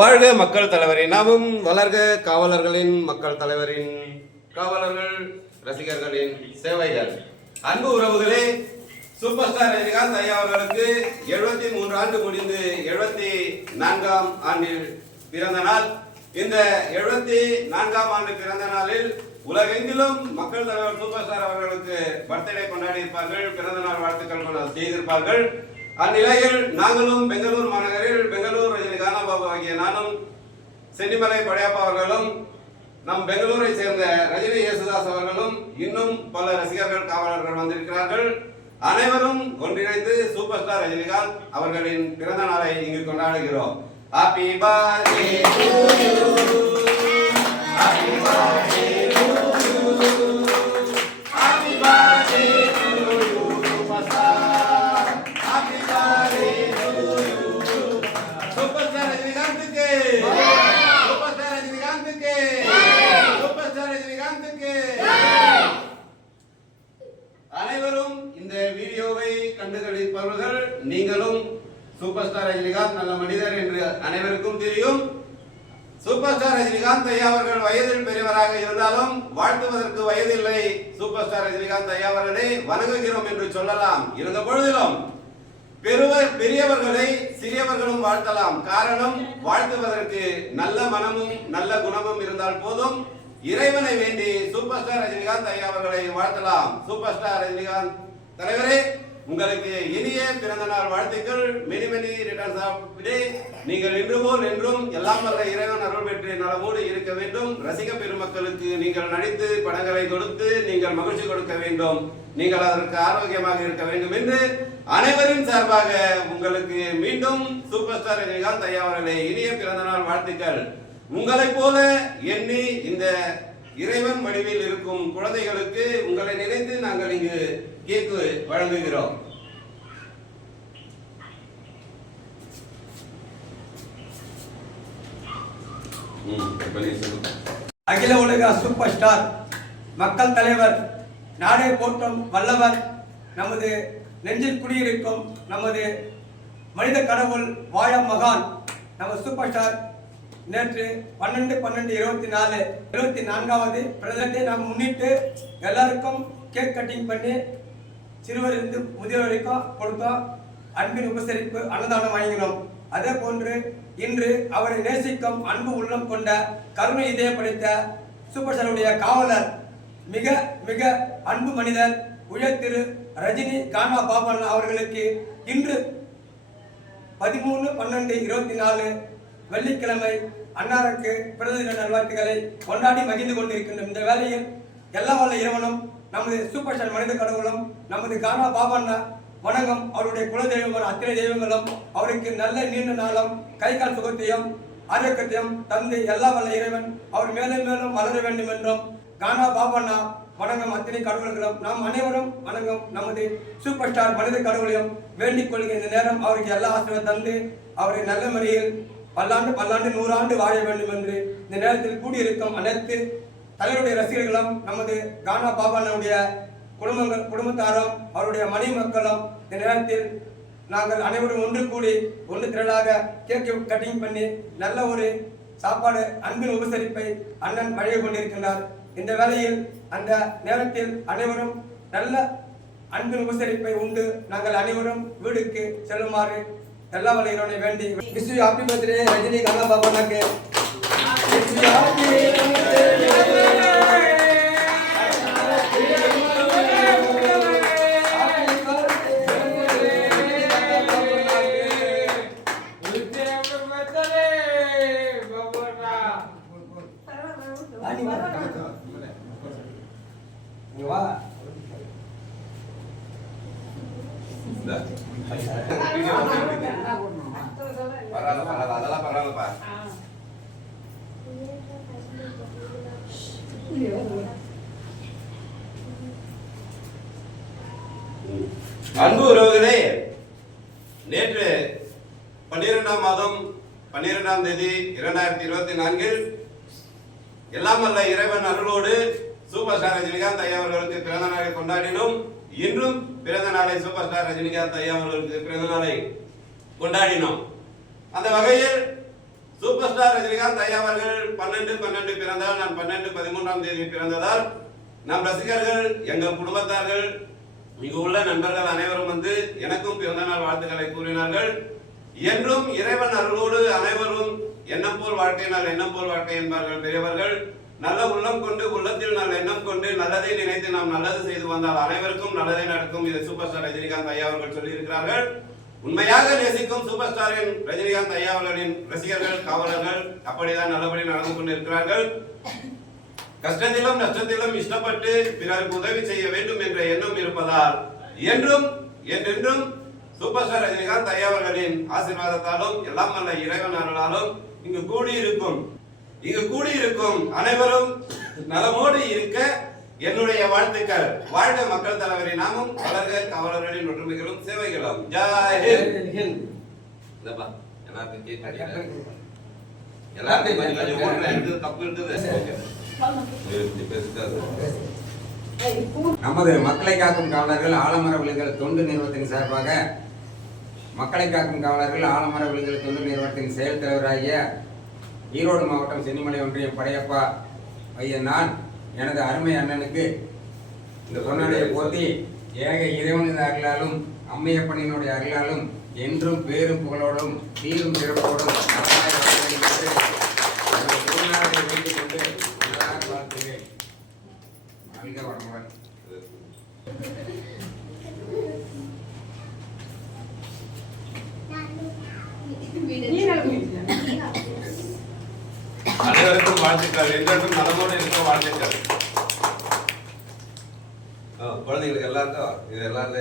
வாழ்க மக்கள் தலைவரின் நாமும் வளர்க காவலர்களின் மக்கள் தலைவரின் காவலர்கள் ரசிகர்களின் சேவைகள். அன்பு உறவுகளே, சூப்பர் ஸ்டார் ரஜினிகாந்த் ஐயா அவர்களுக்கு 73 ஆண்டு முடிந்து 74ஆம் ஆண்டில் பிறந்த நாள். இந்த 74ஆம் ஆண்டு பிறந்த நாளில் உலகெங்கிலும் மக்கள் தலைவர் சூப்பர் ஸ்டார் அவர்களுக்கு பர்த்டே கொண்டாடி இருப்பார்கள், பிறந்த நாள் வாழ்த்துக்கள் செய்திருப்பார்கள். அந்நிலையில் நாங்களும் பெங்களூர் மாநகரில் பெங்களூர் ரஜினி கானாபாபு ஆகிய நானும் சென்னிமலை படையப்பா அவர்களும் நம் பெங்களூரை சேர்ந்த ரஜினி யேசுதாஸ் அவர்களும் இன்னும் பல ரசிகர்கள் காவலர்கள் வந்திருக்கிறார்கள். அனைவரும் ஒன்றிணைந்து சூப்பர் ஸ்டார் ரஜினிகாந்த் அவர்களின் பிறந்த நாளை இங்கு கொண்டாடுகிறோம். Happy birthday to you, happy birthday to you, happy birthday to you super star, happy birthday to you. Super star ரஜினிகாந்துக்கு, சூப்பர் ஸ்டார் ரஜினிகாந்துக்கு, சூப்பர் ஸ்டார் ரஜினிகாந்துக்கு. அனைவரும் இந்த வீடியோவை கண்டுகளிப்பவர்கள் நீங்களும் சூப்பர் ஸ்டார் ரஜினிகாந்த் நல்ல மனிதர் என்று அனைவருக்கும் தெரியும். சூப்பர் ஸ்டார் ரஜினிகாந்த் ஐயா அவர்கள் வயதில் பெரியவராக இருந்தாலும் வாழ்த்துவதற்கு வயதில்லை. சூப்பர் ஸ்டார் ரஜினிகாந்த் ஐயா அவர்களை வணங்குகிறோம் என்று சொல்லலாம். இருந்த பொழுதிலும் பெரியவர்களை சிறியவர்களும் வாழ்த்தலாம். காரணம், வாழ்த்துவதற்கு நல்ல மனமும் நல்ல குணமும் இருந்தால் போதும். இறைவனை வேண்டி சூப்பர் ஸ்டார் ரஜினிகாந்த் ஐயா அவர்களை வாழ்த்தலாம். சூப்பர் ஸ்டார் ரஜினிகாந்த் தலைவரே, உங்களுக்கு இனிய பிறந்த நாள் வாழ்த்துக்கள். மெனி மெனி ரிட்டர்ன்ஸ் ஆஃப் டே. நீங்கள் இன்று போல் என்றும் எல்லாம் வல்ல இறைவன் அருள் பெற்று நலமோடு இருக்க வேண்டும். ரசிக பெருமக்களுக்கு நீங்கள் நடித்து படங்களை கொடுத்து நீங்கள் மகிழ்ச்சி கொடுக்க வேண்டும். நீங்கள் அதற்கு ஆரோக்கியமாக இருக்க வேண்டும் என்று அனைவரின் சார்பாக உங்களுக்கு மீண்டும் சூப்பர் ஸ்டார் ரஜினிகாந்த் ஐயா அவர்களே இனிய பிறந்த நாள் வாழ்த்துக்கள். உங்களைப் போல எண்ணி இந்த இறைவன் வடிவில் இருக்கும் குழந்தைகளுக்கு உங்களை நினைத்து நாங்கள் இங்கு கேக்கு வழங்குகிறோம். அகில உலக சூப்பர் ஸ்டார், மக்கள் தலைவர், நாடே போற்றும் வல்லவர், நமது நெஞ்சில் குடியிருக்கும் நமது மனித கடவுள், வாழ மகான் நம்ம சூப்பர் ஸ்டார் நேற்று 12/12/24 பிறந்ததை நாம் முன்னிட்டு எல்லாருக்கும் கேக் கட்டிங் பண்ணி சிறுவரிலிருந்து முதியோர் வரைக்கும் கொடுத்தோம். அன்பின் உபசரிப்பு அன்னதானம் வழங்கினோம். அதே போன்று இன்று அவரை நேசிக்கும் அன்பு உள்ளம் கொண்ட கருணை இதயம் படைத்த சூப்பர் ஸ்டாருடைய காவலர், மிக மிக அன்பு மனிதர் உயர் திரு ரஜினி கானா பாபன் அவர்களுக்கு இன்று 13/12/24 வெள்ளிக்கிழமை அன்னாருக்கு பிறந்த தின நல்வாழ்த்துக்களை கொண்டாடி மகிழ்ந்து கொண்டிருக்கின்ற இந்த வேளையில் எல்லா வல்ல இறைவனும் நமது சூப்பர் ஸ்டார் மனித கடவுளும் நமது கானா பாபண்ணா வணங்கம் அவருடைய குலதெய்வங்கள் அத்தனை தெய்வங்களும் அவருக்கு நல்ல நீண்ட நாளும் கை கால் சுகத்தையும் ஆரோக்கியத்தையும் தந்து எல்லா வல்ல இறைவன் அவர் மேலும் மேலும் வளர வேண்டும் என்றும் கானா பாபண்ணா வணங்கம் அத்தனை கடவுள்களும் நாம் அனைவரும் வணங்கும் நமது சூப்பர் ஸ்டார் மனித கடவுளையும் வேண்டிக் கொள்கிற இந்த நேரம் அவருக்கு எல்லா ஆசீர்வாதம் தந்து அவரை நல்ல முறையில் பல்லாண்டு 100 ஆண்டு வாழ வேண்டும் என்று இந்த நேரத்தில் கூடியிருக்கும் அனைத்து தலைவருடைய ரசிகர்களும் நமது கானா பாபானுடைய குடும்பத்தாரும் அவருடைய மனைவி மக்களும் இந்த நேரத்தில் நாங்கள் அனைவரும் ஒன்று கூடி ஒன்று திரளாக கேக் கட்டிங் பண்ணி நல்ல ஒரு சாப்பாடு அன்பின் உபசரிப்பை அண்ணன் வழங்கிக் கொண்டிருக்கின்றார். இந்த வேளையில் அந்த நேரத்தில் அனைவரும் நல்ல அன்பின் உபசரிப்பை உண்டு நாங்கள் அனைவரும் வீடுக்கு செல்லுமாறு எல்லா வழியினோட வேண்டி wish you happy birthday Rajini கானா பாபண்ணாக்கு. விஷ் யூ ஹாப்பி அதெல்லாம் பரவாயில்லப்பா. அன்பு உறவுகளே, நேற்று 12ஆம் மாதம் 12ஆம் தேதி 2024 எல்லாம் வல்ல இறைவன் அருளோடு சூப்பர் ஸ்டார் ரஜினிகாந்த் ஐயா அவர்களுக்கு பிறந்த நாளை கொண்டாடினோம். இன்றும் பிறந்த நாளை சூப்பர் ஸ்டார் ரஜினிகாந்த் ஐயா அவர்களுக்கு பிறந்த நாளை கொண்டாடினோம். அந்த வகையில் சூப்பர் ஸ்டார் ரஜினிகாந்த் ஐயா அவர்கள் 12/12 பிறந்தால், நான் 12/13 தேதி பிறந்ததால் நம் ரசிகர்கள், எங்கள் குடும்பத்தார்கள், இங்கு உள்ள நண்பர்கள் அனைவரும் வந்து எனக்கும் பிறந்த நாள் வாழ்த்துக்களை கூறினார்கள். என்றும் இறைவன் அருளோடு அனைவரும் எண்ணம் போல் வாழ்க்கையினால் எண்ணம் போல் வாழ்க்கை என்பார்கள் பெரியவர்கள். நல்ல உள்ளம் கொண்டு, உள்ளத்தில் நல்ல எண்ணம் கொண்டு, நல்லதை நினைத்து நாம் நல்லது செய்து வந்தால் அனைவருக்கும் நல்லதே நடக்கும். இதை சூப்பர் ஸ்டார் ரஜினிகாந்த் ஐயா அவர்கள் சொல்லி இருக்கிறார்கள். உண்மையாக நேசிக்கும் சூப்பர் ஸ்டாரின் ரஜினிகாந்த் ஐயா அவர்களின் ரசிகர்கள், காவலர்கள் அப்படிதான் நல்லபடி நடந்து கொண்டு இருக்கிறார்கள். கஷ்டத்திலும் நஷ்டத்திலும் இஷ்டப்பட்டு பிறருக்கு உதவி செய்ய வேண்டும் என்ற எண்ணம் இருப்பதால் என்றும் என்றென்றும் சூப்பர் ஸ்டார் ரஜினிகாந்த் ஐயா அவர்களின் ஆசீர்வாதத்தாலும் எல்லாம் நல்ல இறைவன் அருளாலும் இங்கு கூடியிருக்கும் அனைவரும் நலமோடு இருக்க என்னுடைய வாழ்த்துக்கள். வாழ்க மக்கள் தலைவரின் நாமும், வளர்க காவலர்களின் ஒற்றுமைகளும் சேவைகளும். ஜெய் ஹிந்த். எல்லாத்தையும் தப்பு இருந்தது. நமது மக்களை காக்கும் காவலர்கள் ஆலமர விழுதுகள் தொண்டு நிறுவனத்தின் சார்பாக மக்களை காக்கும் காவலர்கள் ஆலமர விழுதுகள் தொண்டு நிறுவனத்தின் செயல் தலைவராகிய ஈரோடு மாவட்டம் சென்னிமலை ஒன்றியம் படையப்பா ஐயன் நான் எனது அருமை அண்ணனுக்கு இந்த பொன்னாடையை போத்தி ஏக இறைவனின் அருளாலும் அம்மையப்பனினுடைய அருளாலும் என்றும் பேரும் புகழோடும் தீரும் சிறப்போடும் வேண்டிக் கொண்டு வாழ்த்துகிறேன். வாழ்க வளமுடன். அனைவருக்கும் வாழ்த்துக்கள். என்றும் நலமோடு இருக்க வாழ்த்துக்கள். குழந்தைங்களுக்கு எல்லாருக்கும் இது எல்லாரும்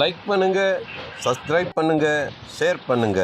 லைக் பண்ணுங்க, சப்ஸ்கிரைப் பண்ணுங்க, ஷேர் பண்ணுங்க.